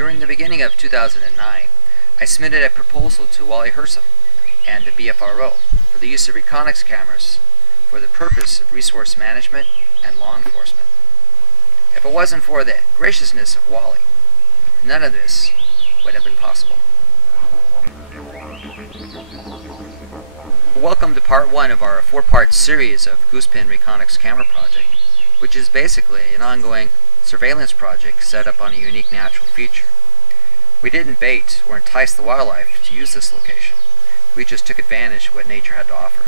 During the beginning of 2009, I submitted a proposal to Wally Hersom and the BFRO for the use of Reconyx cameras for the purpose of resource management and law enforcement. If it wasn't for the graciousness of Wally, none of this would have been possible. Welcome to part 1 of our 4-part series of Goosepin Reconyx Camera project, which is basically an ongoing surveillance project set up on a unique natural feature. We didn't bait or entice the wildlife to use this location. We just took advantage of what nature had to offer.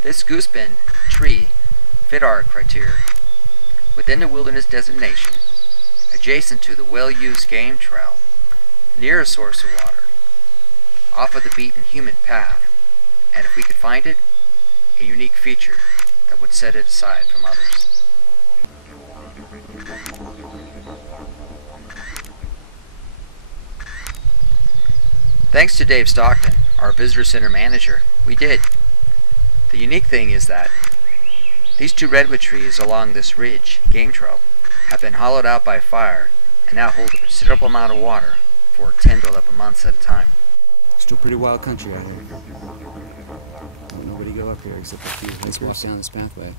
This goosepin tree fit our criteria. Within the wilderness designation, adjacent to the well-used game trail, near a source of water, off of the beaten human path, and if we could find it, a unique feature that would set it aside from others. Thanks to Dave Stockton, our visitor center manager, we did. The unique thing is that these 2 redwood trees along this ridge, game trail, have been hollowed out by fire and now hold a considerable amount of water for 10 to 11 months at a time. Still pretty wild country out here. Don't nobody go up here except a few. Let's walk down this pathway.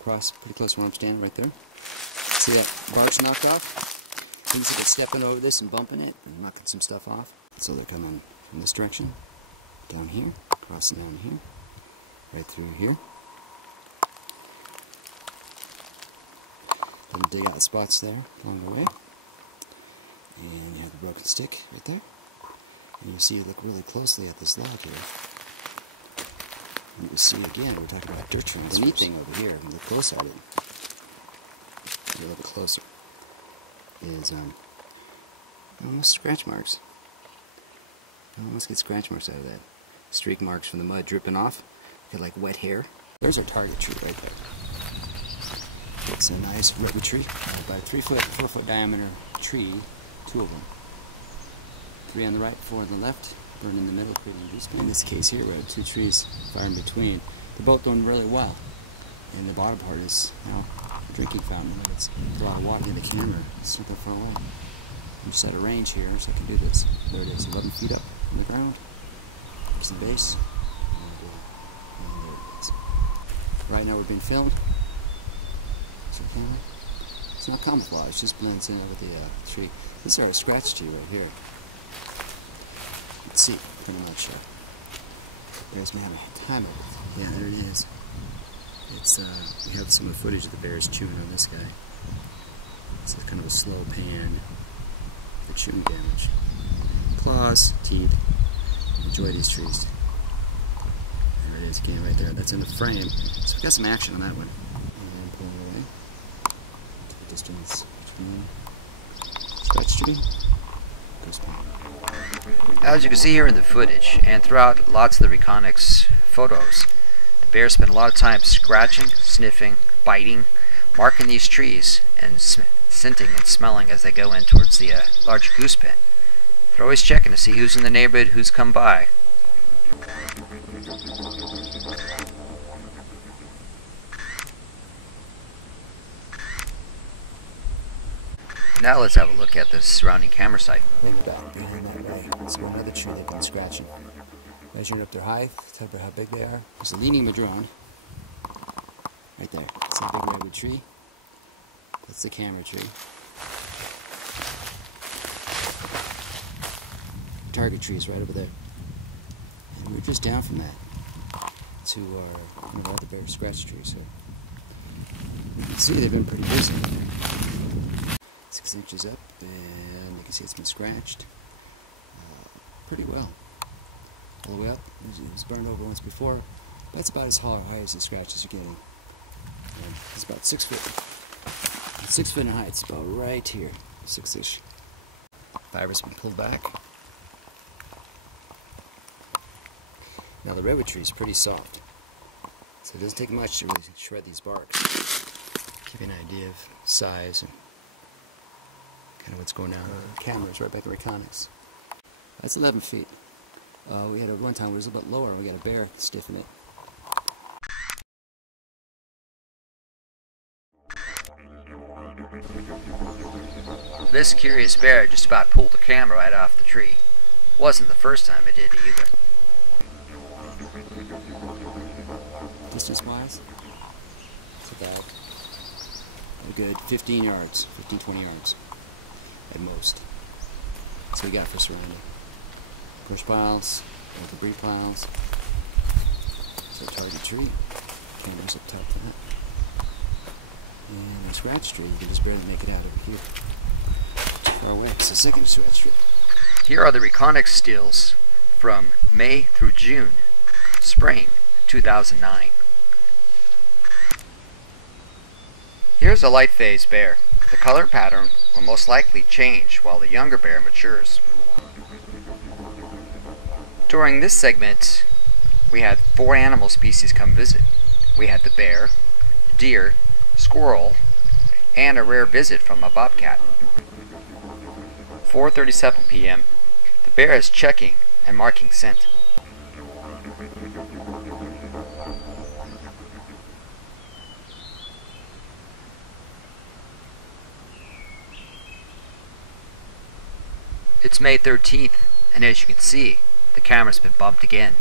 Across, pretty close to where I'm standing right there. See that bark's knocked off? Things have been stepping over this and bumping it and knocking some stuff off. So they're coming from this direction, down here, crossing down here, right through here. Then dig out the spots there along the way. And you have the broken stick right there. And you see, you look really closely at this log here. And you see again, we're talking about dirt transfers. The neat thing over here, and look close at it, a little bit closer, is almost scratch marks. I almost get scratch marks out of that. Streak marks from the mud dripping off. Get like wet hair. There's our target tree right there. It's a nice redwood tree, about a 4 foot diameter tree, 2 of them. 3 on the right, 4 on the left, 1 in the middle, creating a goosepin. In this case here, we have 2 trees far in between. They're both doing really well. And the bottom part is now a drinking fountain. It's a lot of water in the camera. It's not that far away. I'm just at a range here, so I can do this. There it is, 11 feet up from the ground. There's the base. And there it is. Right now we're being filmed. It's not camouflage, it just blends in over the tree. This is our scratch tree right here. Let's see, pretty much. Bears may have a time of it. Yeah, there it is. It's we have some of the footage of the bears chewing on this guy. It's kind of a slow pan for chewing damage. Claws, teeth. Enjoy these trees. There it is again right there. That's in the frame. So we got some action on that one. And pull it away. To the distance between scratch tree. As you can see here in the footage, and throughout lots of the Reconyx photos, the bears spend a lot of time scratching, sniffing, biting, marking these trees, and scenting and smelling as they go in towards the large goose pen. They're always checking to see who's in the neighborhood, who's come by. Now let's have a look at the surrounding camera site. Think back behind that way. It's another tree they've been scratching. Measuring up their height, tell you how big they are. There's a leaning madrone. Right there. It's a big redwood tree. That's the camera tree. The target tree is right over there. And we're just down from that to one of our other bear scratch trees. So you can see they've been pretty busy. 6 inches up, and you can see it's been scratched pretty well. All the way up. It was burned over once before. That's about as high as the scratches are getting. It's about 6 foot. 6 foot in height. It's about right here. 6-ish. Fiber's been pulled back. Now the redwood tree is pretty soft, so it doesn't take much to really shred these barks. Give you an idea of size and kind of what's going on. Cameras right back at Reconyx. That's 11 feet. We had one time where it was a little bit lower. We got a bear stiffing it. This curious bear just about pulled the camera right off the tree. Wasn't the first time it did either. Distance-wise, it's about a good 15 yards, 15-20 yards at most. That's what we got for surrounding. Brush piles, debris piles. So target tree, camera's up top to that. And the scratch tree, you can just barely make it out over here. Too far away, it's the second scratch tree. Here are the Reconyx stills from May through June, spring 2009. Here's a light phase bear. The color pattern will most likely change while the younger bear matures. During this segment, we had 4 animal species come visit. We had the bear, deer, squirrel, and a rare visit from a bobcat. 4:37 p.m. The bear is checking and marking scent. It's May 13th, and as you can see, the camera's been bumped again.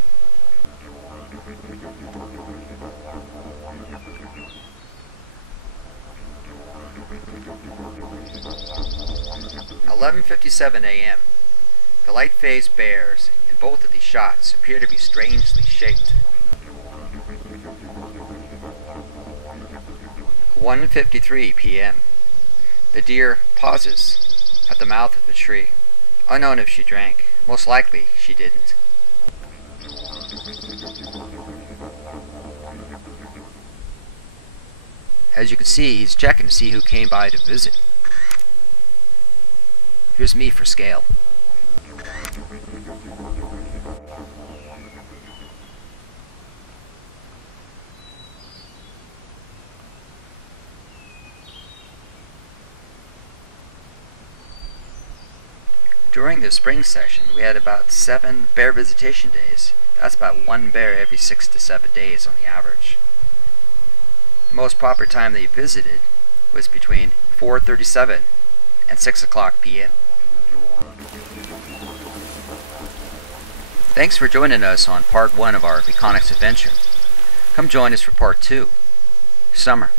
(11:57 a.m.) The light phase bears in both of these shots appear to be strangely shaped. 1:53 p.m. The deer pauses at the mouth of the tree. Unknown if she drank. Most likely she didn't. As you can see, he's checking to see who came by to visit. Here's me for scale. During the spring session, we had about 7 bear visitation days. That's about 1 bear every 6 to 7 days on the average. The most proper time they visited was between 4:37 and 6 o'clock p.m. Thanks for joining us on part 1 of our Reconyx adventure. Come join us for part 2. Summer.